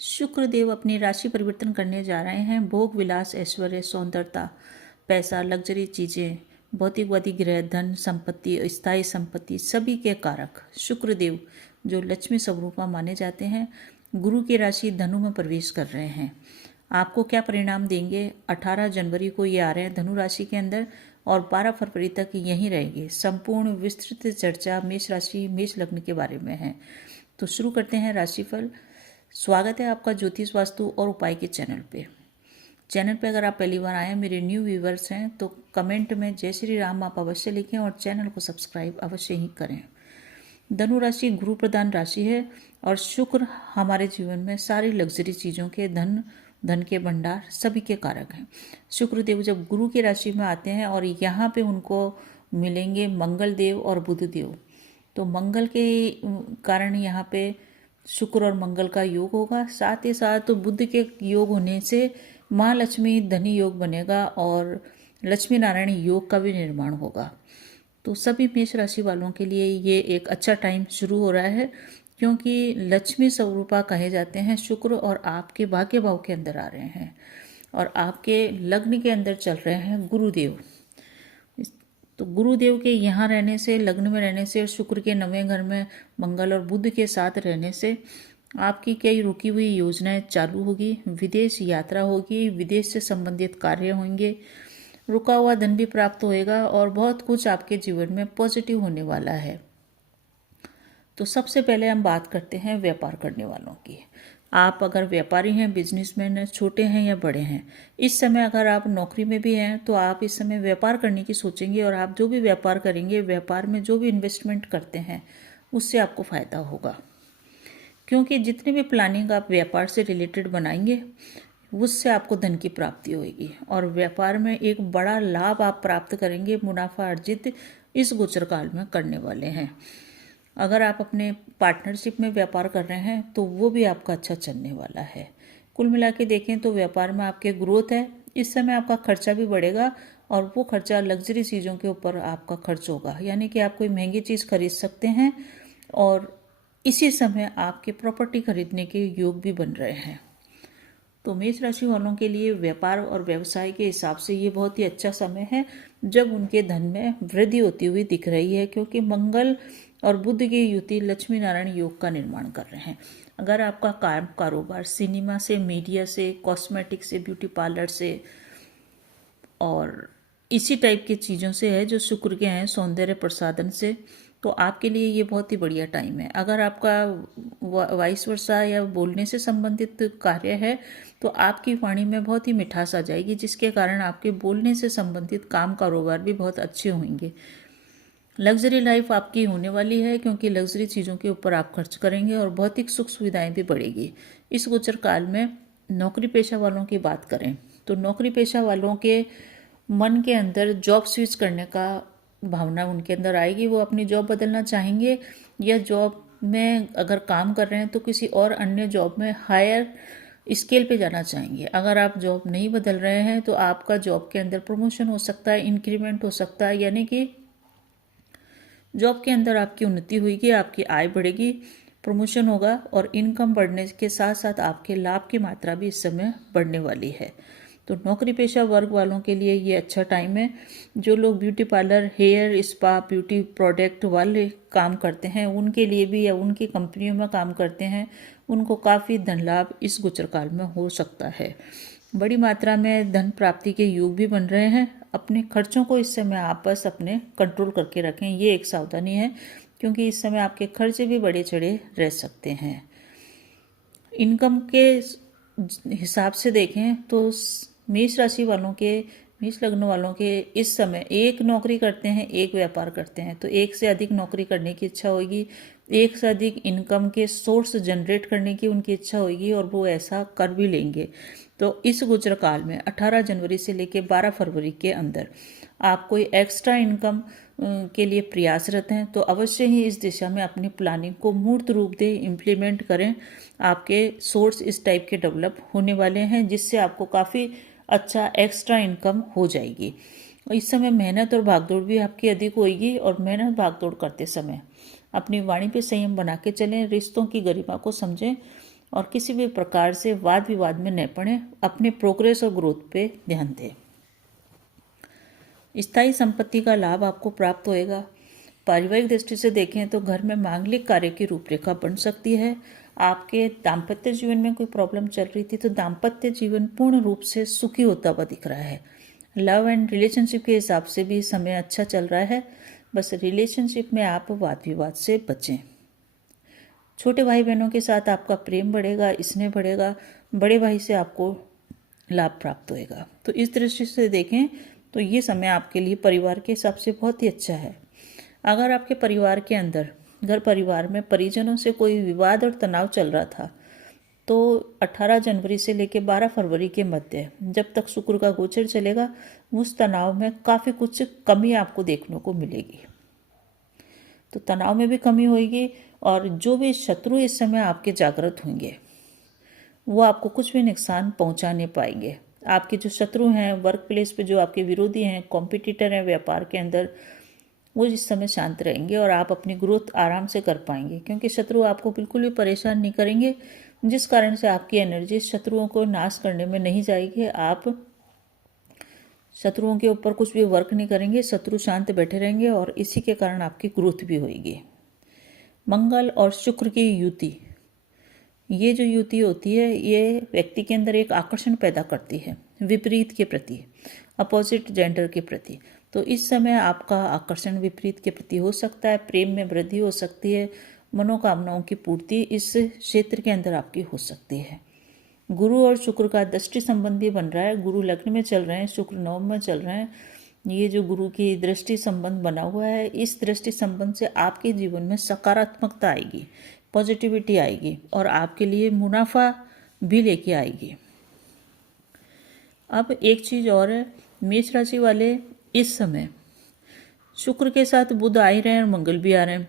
शुक्र देव अपनी राशि परिवर्तन करने जा रहे हैं। भोग विलास, ऐश्वर्य, सौंदर्यता, पैसा, लग्जरी चीज़ें, भौतिकवादी ग्रह, धन संपत्ति, स्थायी संपत्ति, सभी के कारक शुक्र देव जो लक्ष्मी स्वरूपा माने जाते हैं, गुरु की राशि धनु में प्रवेश कर रहे हैं। आपको क्या परिणाम देंगे? 18 जनवरी को ये आ रहे हैं धनु राशि के अंदर और 12 फरवरी तक यहीं रहेंगे। संपूर्ण विस्तृत चर्चा मेष राशि, मेष लग्न के बारे में है। तो शुरू करते हैं राशिफल। स्वागत है आपका ज्योतिष वास्तु और उपाय के चैनल पे अगर आप पहली बार आए हैं, मेरे न्यू व्यूवर्स हैं, तो कमेंट में जय श्री राम आप अवश्य लिखें और चैनल को सब्सक्राइब अवश्य ही करें। धनु राशि गुरु प्रधान राशि है और शुक्र हमारे जीवन में सारी लग्जरी चीज़ों के धन के भंडार सभी के कारक हैं। शुक्र देव जब गुरु की राशि में आते हैं और यहाँ पे उनको मिलेंगे मंगल देव और बुध देव, तो मंगल के कारण यहाँ पे शुक्र और मंगल का योग होगा। साथ ही साथ तो बुध के योग होने से माँ लक्ष्मी धनी योग बनेगा और लक्ष्मी नारायण योग का भी निर्माण होगा। तो सभी मेष राशि वालों के लिए ये एक अच्छा टाइम शुरू हो रहा है, क्योंकि लक्ष्मी स्वरूपा कहे जाते हैं शुक्र और आपके भाग्य भाव के अंदर आ रहे हैं और आपके लग्न के अंदर चल रहे हैं गुरुदेव। तो गुरुदेव के यहाँ रहने से, लग्न में रहने से, शुक्र के 9वें घर में मंगल और बुध के साथ रहने से आपकी कई रुकी हुई योजनाएं चालू होगी, विदेश यात्रा होगी, विदेश से संबंधित कार्य होंगे, रुका हुआ धन भी प्राप्त होएगा और बहुत कुछ आपके जीवन में पॉजिटिव होने वाला है। तो सबसे पहले हम बात करते हैं व्यापार करने वालों की। आप अगर व्यापारी हैं, बिजनेसमैन हैं, छोटे हैं या बड़े हैं, इस समय अगर आप नौकरी में भी हैं तो आप इस समय व्यापार करने की सोचेंगे और आप जो भी व्यापार करेंगे, व्यापार में जो भी इन्वेस्टमेंट करते हैं उससे आपको फ़ायदा होगा, क्योंकि जितनी भी प्लानिंग आप व्यापार से रिलेटेड बनाएंगे उससे आपको धन की प्राप्ति होगी और व्यापार में एक बड़ा लाभ आप प्राप्त करेंगे, मुनाफा अर्जित इस गोचर काल में करने वाले हैं। अगर आप अपने पार्टनरशिप में व्यापार कर रहे हैं तो वो भी आपका अच्छा चलने वाला है। कुल मिला के देखें तो व्यापार में आपके ग्रोथ है। इस समय आपका खर्चा भी बढ़ेगा और वो खर्चा लग्जरी चीज़ों के ऊपर आपका खर्च होगा, यानी कि आप कोई महंगी चीज़ खरीद सकते हैं और इसी समय आपके प्रॉपर्टी खरीदने के योग भी बन रहे हैं। तो मेष राशि वालों के लिए व्यापार और व्यवसाय के हिसाब से ये बहुत ही अच्छा समय है जब उनके धन में वृद्धि होती हुई दिख रही है, क्योंकि मंगल और बुध की युति लक्ष्मी नारायण योग का निर्माण कर रहे हैं। अगर आपका कारोबार सिनेमा से, मीडिया से, कॉस्मेटिक से, ब्यूटी पार्लर से और इसी टाइप की चीज़ों से है जो शुक्र के हैं, सौंदर्य प्रसाधन से, तो आपके लिए ये बहुत ही बढ़िया टाइम है। अगर आपका वाइस वर्सा या बोलने से संबंधित कार्य है तो आपकी वाणी में बहुत ही मिठास आ जाएगी, जिसके कारण आपके बोलने से संबंधित काम कारोबार भी बहुत अच्छे होंगे। लग्जरी लाइफ आपकी होने वाली है, क्योंकि लग्जरी चीज़ों के ऊपर आप खर्च करेंगे और भौतिक सुख सुविधाएं भी बढ़ेगी। इस गोचर काल में नौकरी पेशा वालों की बात करें तो नौकरी पेशा वालों के मन के अंदर जॉब स्विच करने का भावना उनके अंदर आएगी। वो अपनी जॉब बदलना चाहेंगे या जॉब में अगर काम कर रहे हैं तो किसी और अन्य जॉब में हायर स्केल पे जाना चाहेंगे। अगर आप जॉब नहीं बदल रहे हैं तो आपका जॉब के अंदर प्रमोशन हो सकता है, इंक्रीमेंट हो सकता है, यानी कि जॉब के अंदर आपकी उन्नति होगी, आपकी आय बढ़ेगी, प्रमोशन होगा और इनकम बढ़ने के साथ साथ आपके लाभ की मात्रा भी इस समय बढ़ने वाली है। तो नौकरी पेशा वर्ग वालों के लिए ये अच्छा टाइम है। जो लोग beauty parlour, hair spa, beauty product वाले काम करते हैं उनके लिए भी, या उनकी कंपनियों में काम करते हैं, उनको काफ़ी धन लाभ इस गोचर काल में हो सकता है। बड़ी मात्रा में धन प्राप्ति के योग भी बन रहे हैं। अपने खर्चों को इस समय आप बस अपने कंट्रोल करके रखें, ये एक सावधानी है, क्योंकि इस समय आपके खर्चे भी बड़े चढ़े रह सकते हैं। इनकम के हिसाब से देखें तो मेष राशि वालों के, मेष लग्न वालों के इस समय एक नौकरी करते हैं, एक व्यापार करते हैं, तो एक से अधिक नौकरी करने की इच्छा होगी, एक से अधिक इनकम के सोर्स जनरेट करने की उनकी इच्छा होगी और वो ऐसा कर भी लेंगे। तो इस गोचर काल में 18 जनवरी से लेकर 12 फरवरी के अंदर आप कोई एक्स्ट्रा इनकम के लिए प्रयासरत हैं तो अवश्य ही इस दिशा में अपनी प्लानिंग को मूर्त रूप दे इम्प्लीमेंट करें। आपके सोर्स इस टाइप के डेवलप होने वाले हैं, जिससे आपको काफ़ी अच्छा एक्स्ट्रा इनकम हो जाएगी। इस समय मेहनत और भागदौड़ भी आपकी अधिक होगी और मेहनत भागदौड़ करते समय अपनी वाणी पे संयम बना के चलें, रिश्तों की गरिमा को समझें और किसी भी प्रकार से वाद विवाद में न पड़े, अपने प्रोग्रेस और ग्रोथ पे ध्यान दें। स्थायी संपत्ति का लाभ आपको प्राप्त होएगा। पारिवारिक दृष्टि से देखें तो घर में मांगलिक कार्य की रूपरेखा बन सकती है। आपके दाम्पत्य जीवन में कोई प्रॉब्लम चल रही थी तो दाम्पत्य जीवन पूर्ण रूप से सुखी होता हुआ दिख रहा है। लव एंड रिलेशनशिप के हिसाब से भी समय अच्छा चल रहा है, बस रिलेशनशिप में आप वाद विवाद से बचें। छोटे भाई बहनों के साथ आपका प्रेम बढ़ेगा, स्नेह बढ़ेगा, बड़े भाई से आपको लाभ प्राप्त होएगा। तो इस दृष्टि से देखें तो ये समय आपके लिए परिवार के हिसाब से बहुत ही अच्छा है। अगर आपके परिवार के अंदर, घर परिवार में परिजनों से कोई विवाद और तनाव चल रहा था तो 18 जनवरी से लेकर 12 फरवरी के मध्य जब तक शुक्र का गोचर चलेगा, उस तनाव में काफ़ी कुछ कमी आपको देखने को मिलेगी। तो तनाव में भी कमी होगी और जो भी शत्रु इस समय आपके जागृत होंगे वो आपको कुछ भी नुकसान पहुंचा नहीं पाएंगे। आपके जो शत्रु हैं, वर्क प्लेस पे जो आपके विरोधी हैं, कॉम्पिटिटर हैं व्यापार के अंदर, वो इस समय शांत रहेंगे और आप अपनी ग्रोथ आराम से कर पाएंगे, क्योंकि शत्रु आपको बिल्कुल भी परेशान नहीं करेंगे, जिस कारण से आपकी एनर्जी शत्रुओं को नाश करने में नहीं जाएगी। आप शत्रुओं के ऊपर कुछ भी वर्क नहीं करेंगे, शत्रु शांत बैठे रहेंगे और इसी के कारण आपकी ग्रोथ भी होगी। मंगल और शुक्र की युति, ये जो युति होती है ये व्यक्ति के अंदर एक आकर्षण पैदा करती है विपरीत के प्रति, अपोजिट जेंडर के प्रति। तो इस समय आपका आकर्षण विपरीत के प्रति हो सकता है, प्रेम में वृद्धि हो सकती है, मनोकामनाओं की पूर्ति इस क्षेत्र के अंदर आपकी हो सकती है। गुरु और शुक्र का दृष्टि संबंधी बन रहा है, गुरु लग्न में चल रहे हैं, शुक्र नवम में चल रहे हैं। ये जो गुरु की दृष्टि संबंध बना हुआ है, इस दृष्टि संबंध से आपके जीवन में सकारात्मकता आएगी, पॉजिटिविटी आएगी और आपके लिए मुनाफा भी लेके आएगी। अब एक चीज़ और है, मेष राशि वाले इस समय शुक्र के साथ बुध आ ही रहे हैं और मंगल भी आ रहे हैं,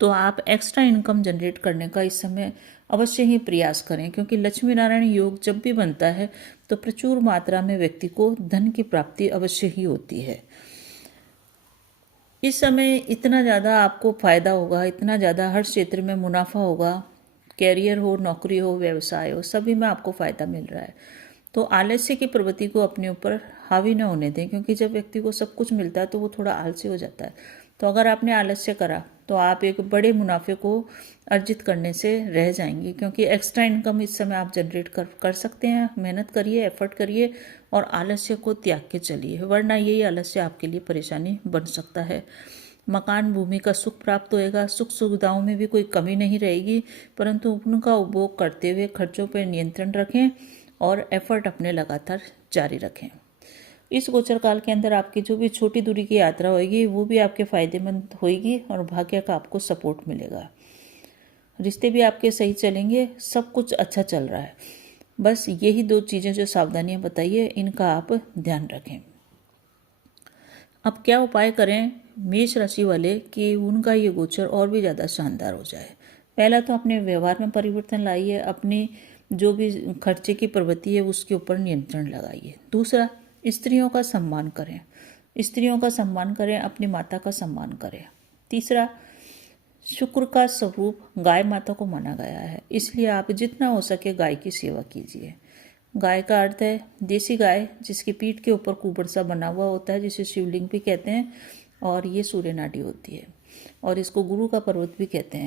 तो आप एक्स्ट्रा इनकम जनरेट करने का इस समय अवश्य ही प्रयास करें, क्योंकि लक्ष्मी नारायण योग जब भी बनता है तो प्रचुर मात्रा में व्यक्ति को धन की प्राप्ति अवश्य ही होती है। इस समय इतना ज़्यादा आपको फायदा होगा, इतना ज़्यादा हर क्षेत्र में मुनाफा होगा, कैरियर हो, नौकरी हो, व्यवसाय हो, सभी में आपको फ़ायदा मिल रहा है। तो आलस्य की प्रवृत्ति को अपने ऊपर हावी न होने दें, क्योंकि जब व्यक्ति को सब कुछ मिलता है तो वो थोड़ा आलसी हो जाता है। तो अगर आपने आलस्य करा तो आप एक बड़े मुनाफे को अर्जित करने से रह जाएंगे, क्योंकि एक्स्ट्रा इनकम इस समय आप जनरेट कर सकते हैं। मेहनत करिए, एफर्ट करिए और आलस्य को त्याग के चलिए, वरना यही आलस्य आपके लिए परेशानी बन सकता है। मकान भूमि का सुख प्राप्त होएगा, सुख सुविधाओं में भी कोई कमी नहीं रहेगी, परंतु उनका उपभोग करते हुए खर्चों पर नियंत्रण रखें और एफर्ट अपने लगातार जारी रखें। इस गोचर काल के अंदर आपकी जो भी छोटी दूरी की यात्रा होगी वो भी आपके फायदेमंद होगी और भाग्य का आपको सपोर्ट मिलेगा। रिश्ते भी आपके सही चलेंगे, सब कुछ अच्छा चल रहा है। बस यही दो चीज़ें जो सावधानियां बताइए, इनका आप ध्यान रखें। अब क्या उपाय करें मेष राशि वाले कि उनका ये गोचर और भी ज़्यादा शानदार हो जाए? पहला तो अपने व्यवहार में परिवर्तन लाइए, अपनी जो भी खर्चे की प्रवृत्ति है उसके ऊपर नियंत्रण लगाइए। दूसरा, स्त्रियों का सम्मान करें, स्त्रियों का सम्मान करें, अपनी माता का सम्मान करें। तीसरा, शुक्र का स्वरूप गाय माता को माना गया है, इसलिए आप जितना हो सके गाय की सेवा कीजिए। गाय का अर्थ है देसी गाय, जिसकी पीठ के ऊपर कुबड़ सा बना हुआ होता है, जिसे शिवलिंग भी कहते हैं, और ये सूर्य नाड़ी होती है और इसको गुरु का पर्वत भी कहते हैं।